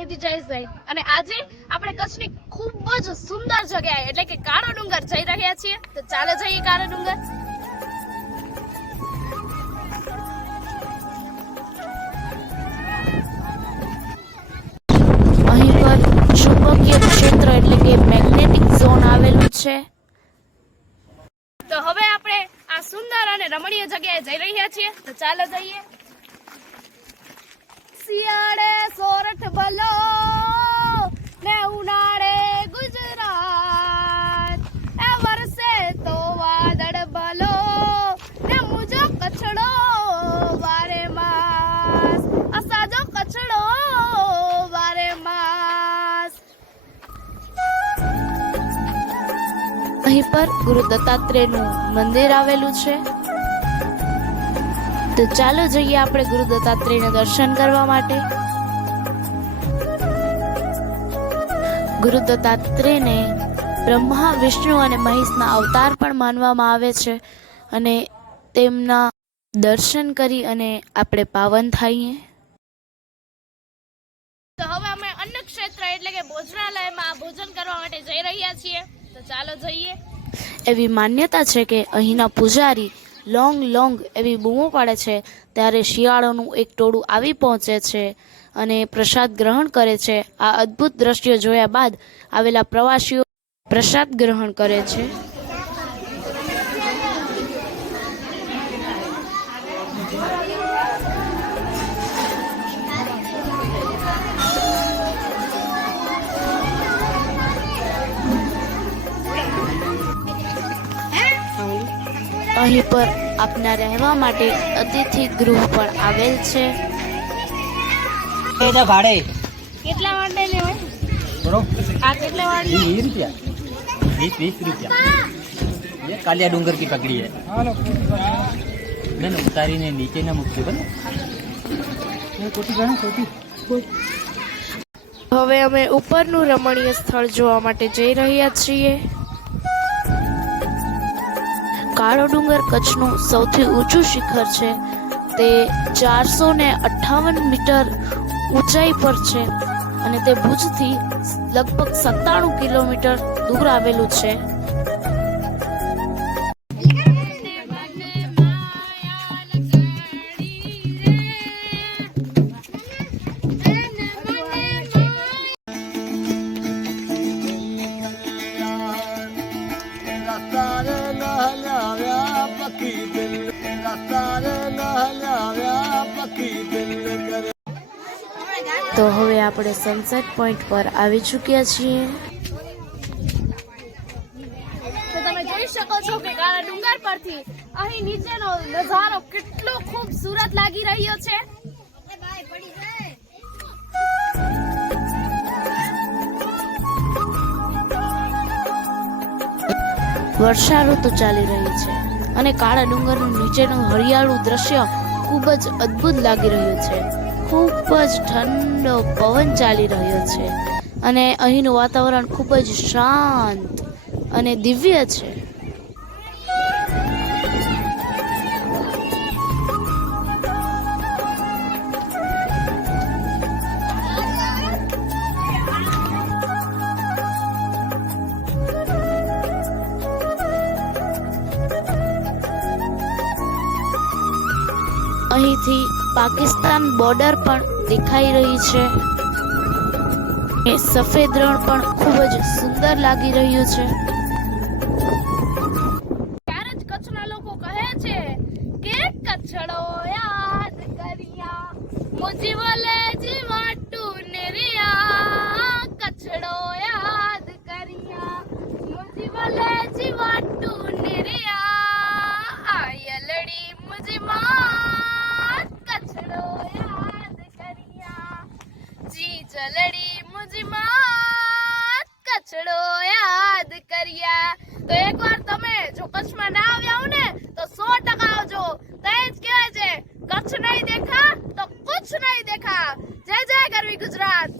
નિધિ જયેશભાઈ અને આજે આપણે કચ્છની ખૂબ જ સુંદર જગ્યાએ એટલે કે કાળો ડુંગર જઈ રહ્યા છીએ. તો ચાલો જઈએ કાળો ડુંગર. અહીં પર ચુંબકીય ક્ષેત્ર એટલે કે મેગ્નેટિક ઝોન આવેલું છે. તો હવે આપણે આ સુંદર અને રમણીય જગ્યાએ જઈ રહ્યા છીએ. તો ચાલો જઈએ. શિયાળે સોરઠ ભલો ને ઉનાળે ગુજરાત, એ વર્ષે તો વાદળ ભલો ને મુજો કચ્છડો વારે માસ, અસાજો કચ્છડો વારે માસ. અહીં પર ગુરુ દત્તાત્રેયનું મંદિર આવેલું છે. તો ચાલો જઈએ આપણે ગુરુ દત્તાત્રેયના દર્શન કરવા માટે. ગુરુ દત્તાત્રેયને બ્રહ્મા, વિષ્ણુ અને મહેશના અવતાર પણ માનવામાં આવે છે અને તેમના દર્શન કરી અને આપણે પાવન થઈએ. તો હવે અમે અન્ન ક્ષેત્ર એટલે કે ભોજનાલયમાં ભોજન કરવા માટે જઈ રહ્યા છીએ. તો ચાલો જઈએ. એવી માન્યતા છે કે અહીંના પૂજારી લોંગ એવી બૂમો પાડે છે ત્યારે શિયાળોનું એક ટોળું આવી પહોંચે છે અને પ્રસાદ ગ્રહણ કરે છે. આ અદ્ભુત દ્રશ્યો જોયા બાદ આવેલા પ્રવાસીઓ પ્રસાદ ગ્રહણ કરે છે. અહીં પર આપના રહેવા માટે અતિથિ ગૃહ પણ આવેલ છે. એના ભાડે કેટલા વાડે લેવાય? આ કેટલા વાડે? 20 रुपया 20 रुपया. ये कालिया डूंगर की पकड़ी है ना, उतारी ने नीचे ना मुक्ति बने कोटी गणा कोटी. હવે અમે ઉપરનું રમણીય સ્થળ જોવા માટે જઈ રહ્યા છીએ. કાળો ડુંગર કચ્છનું સૌથી ઊંચું શિખર છે. તે 458 મીટર ઊંચાઈ પર છે અને તે ભુજથી લગભગ 97 કિલોમીટર દૂર આવેલું છે. તો હવે આપણે સનસેટ પોઈન્ટ પર આવી ચૂક્યા છીએ. તો તમે જોઈ શકો છો કે કાળા ડુંગર પરથી અહીં નીચેનો નજારો કેટલો ખૂબસૂરત લાગી રહ્યો છે. વર્ષા ઋતુ ચાલી રહી છે અને કાળા ડુંગરનું નીચેનું હરિયાળું દ્રશ્ય ખૂબ જ અદ્ભુત લાગી રહ્યું છે. ખૂબ જ ઠંડો પવન ચાલી રહ્યો છે અને અહીંનું વાતાવરણ ખૂબ જ શાંત અને દિવ્ય છે. અહીંથી પાકિસ્તાન બોર્ડર પણ દેખાઈ રહી છે. સફેદ રણ પણ ખૂબ જ સુંદર લાગી રહ્યું છે. ત્યારે જ કચ્છના લોકો કહે છે કે કચ્છડો યાદ કરિયા મુજી બોલે જીવાટુ નેરિયા, કચ્છડો યાદ કરિયા મુજી બોલે જીવાટુ નેરિયા, આયલડી મુજી માં કચ્છડો યાદ કરિયા, જી જલડી મુજી માં કચ્છડો યાદ કરિયા. તો એકવાર તમે જો કચ્છમાં ના આવ્યા હો ને તો 100% આવજો. તો એ જ કહેવાય છે કચ્છ નહીં દેખા તો કુછ નહીં દેખા. જય જય ગરવી ગુજરાત.